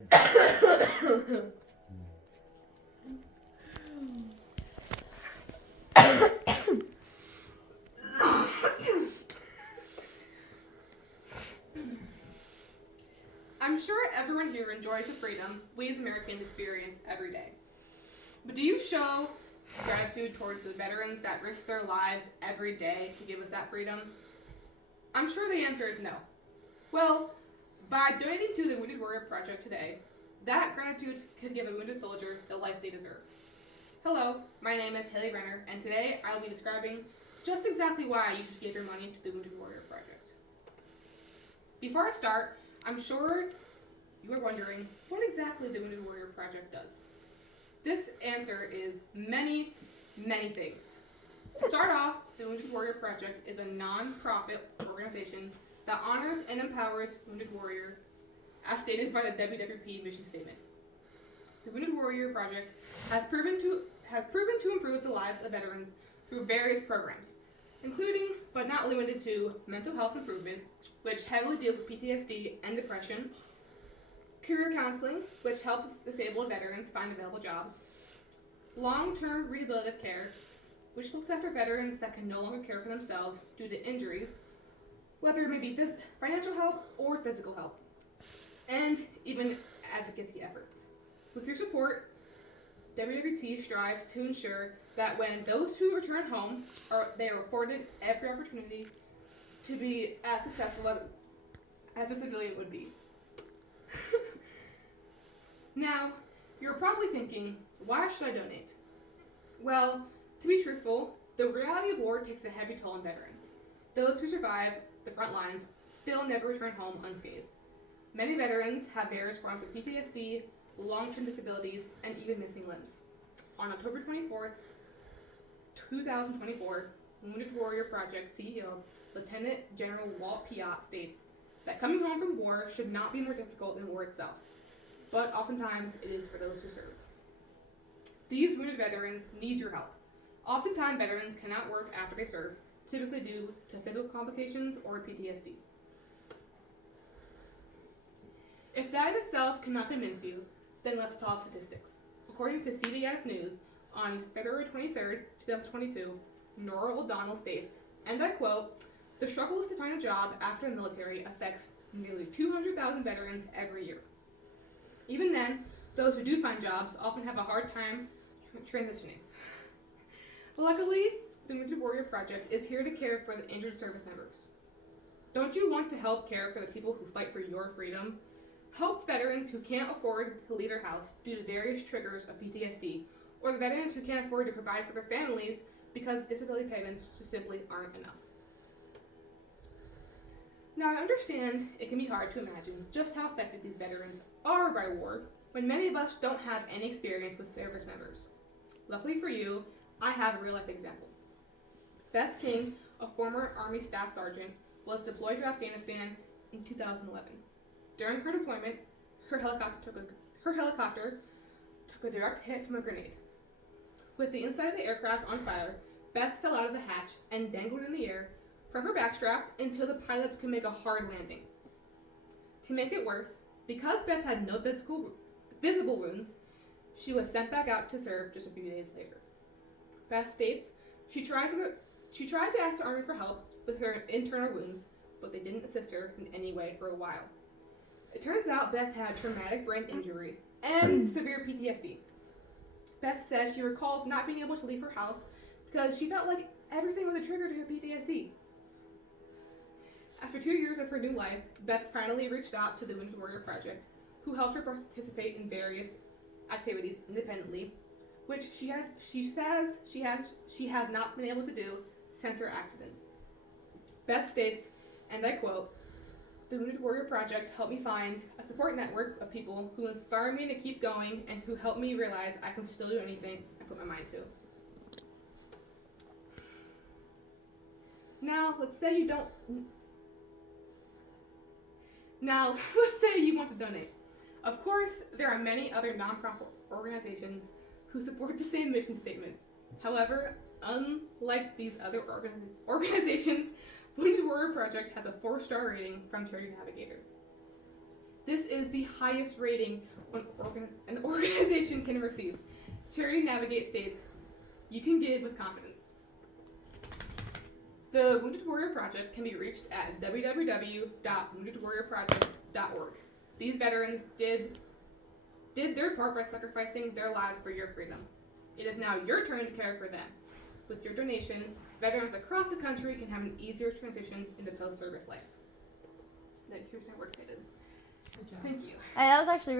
I'm sure everyone here enjoys the freedom we as Americans experience every day. But do you show gratitude towards the veterans that risk their lives every day to give us that freedom? I'm sure the answer is no. Well, by donating to the Wounded Warrior Project today, that gratitude could give a wounded soldier the life they deserve. Hello, my name is Haley Renner, and today I will be describing just exactly why you should give your money to the Wounded Warrior Project. Before I start, I'm sure you are wondering what exactly the Wounded Warrior Project does. This answer is many, many things. To start off, the Wounded Warrior Project is a non-profit organization that honors and empowers wounded warriors as stated by the WWP mission statement. The Wounded Warrior Project has proven to improve the lives of veterans through various programs, including but not limited to mental health improvement, which heavily deals with PTSD and depression, career counseling, which helps disabled veterans find available jobs, long-term rehabilitative care, which looks after veterans that can no longer care for themselves due to injuries, whether it may be financial help or physical help, and even advocacy efforts. With your support, WWP strives to ensure that when those who return home they are afforded every opportunity to be as successful as a civilian would be. Now, you're probably thinking, why should I donate? Well, to be truthful, the reality of war takes a heavy toll on veterans. Those who survive the front lines still never return home unscathed. Many veterans have various forms of PTSD, long-term disabilities, and even missing limbs. On October 24th, 2024, Wounded Warrior Project CEO, Lieutenant General Walt Piatt states that coming home from war should not be more difficult than war itself, but oftentimes it is for those who serve. These wounded veterans need your help. Oftentimes veterans cannot work after they serve, typically due to physical complications or PTSD. If that in itself cannot convince you, then let's talk statistics. According to CBS News, on February 23rd, 2022, Nora O'Donnell states, and I quote, "The struggles to find a job after the military affects nearly 200,000 veterans every year. Even then, those who do find jobs often have a hard time transitioning. Luckily, the Wounded Warrior Project is here to care for the injured service members. Don't you want to help care for the people who fight for your freedom? Help veterans who can't afford to leave their house due to various triggers of PTSD, or the veterans who can't afford to provide for their families because disability payments just simply aren't enough." Now, I understand it can be hard to imagine just how affected these veterans are by war when many of us don't have any experience with service members. Luckily for you, I have a real-life example. Beth King, a former Army Staff Sergeant, was deployed to Afghanistan in 2011. During her deployment, her helicopter took a direct hit from a grenade. With the inside of the aircraft on fire, Beth fell out of the hatch and dangled in the air from her backstrap until the pilots could make a hard landing. To make it worse, because Beth had no visible wounds, she was sent back out to serve just a few days later. Beth states she tried to ask the Army for help with her internal wounds, but they didn't assist her in any way for a while. It turns out Beth had traumatic brain injury and severe PTSD. Beth says she recalls not being able to leave her house because she felt like everything was a trigger to her PTSD. After 2 years of her new life, Beth finally reached out to the Wounded Warrior Project, who helped her participate in various activities independently, which she says she has not been able to do since her accident. Beth states, and I quote, "The Wounded Warrior Project helped me find a support network of people who inspire me to keep going and who help me realize I can still do anything I put my mind to." Now, let's say you want to donate. Of course, there are many other nonprofit organizations who support the same mission statement. However, unlike these other organizations, Wounded Warrior Project has a 4-star rating from Charity Navigator. This is the highest rating an organization can receive. Charity Navigate states, "You can give with confidence." The Wounded Warrior Project can be reached at www.woundedwarriorproject.org. These veterans did their part by sacrificing their lives for your freedom. It is now your turn to care for them. With your donation, veterans across the country can have an easier transition into post-service life. Then here's my work cited. Thank you. That was actually